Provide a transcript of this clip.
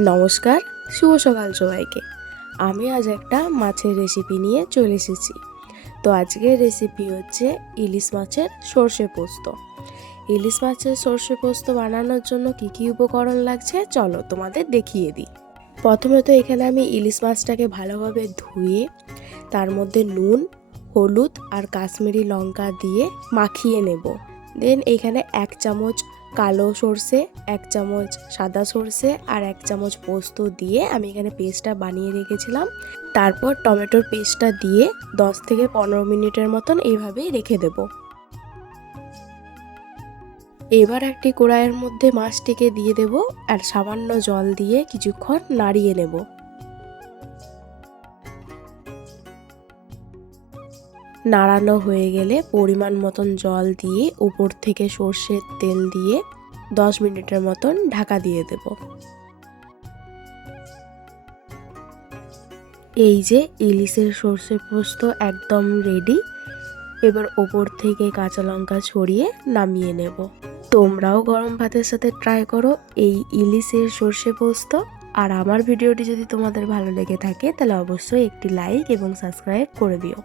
নমস্কার, শুভ সকাল সবাইকে। আমি আজ একটা মাছের রেসিপি নিয়ে চলে এসেছি। তো আজকের রেসিপি হচ্ছে ইলিশ মাছের সর্ষে পোস্ত। ইলিশ মাছের সর্ষে পোস্ত বানানোর জন্য কি কি উপকরণ লাগছে চলো তোমাদের দেখিয়ে দিই। প্রথমে তো এখানে আমি ইলিশ মাছটাকে ভালোভাবে ধুয়ে তার মধ্যে নুন, হলুদ আর কাশ্মীরি লঙ্কা দিয়ে মাখিয়ে নেব। দেন এখানে 1 চামচ কালো সর্ষে, 1 চামচ সাদা সর্ষে আর 1 চামচ পোস্ত দিয়ে আমি এখানে পেস্টটা বানিয়ে রেখেছিলাম। তারপর টমেটোর পেস্টটা দিয়ে 10 থেকে 15 মিনিটের মতন এইভাবেই রেখে দেব। এবার একটি কড়াইয়ের মধ্যে মাছটিকে দিয়ে দেব আর সামান্য জল দিয়ে কিছুক্ষণ নাড়িয়ে নেব। নাড়ানো হয়ে গেলে পরিমাণ মতন জল দিয়ে উপর থেকে সর্ষের তেল দিয়ে 10 মিনিটের মতন ঢাকা দিয়ে দেব। এই যে ইলিশের সর্ষে পোস্ত একদম রেডি। এবার ওপর থেকে কাঁচা লঙ্কা ছড়িয়ে নামিয়ে নেব। তোমরাও গরম ভাতের সাথে ট্রাই করো এই ইলিশের সর্ষে পোস্ত। আর আমার ভিডিওটি যদি তোমাদের ভালো লেগে থাকে তাহলে অবশ্যই একটি লাইক এবং সাবস্ক্রাইব করে দিও।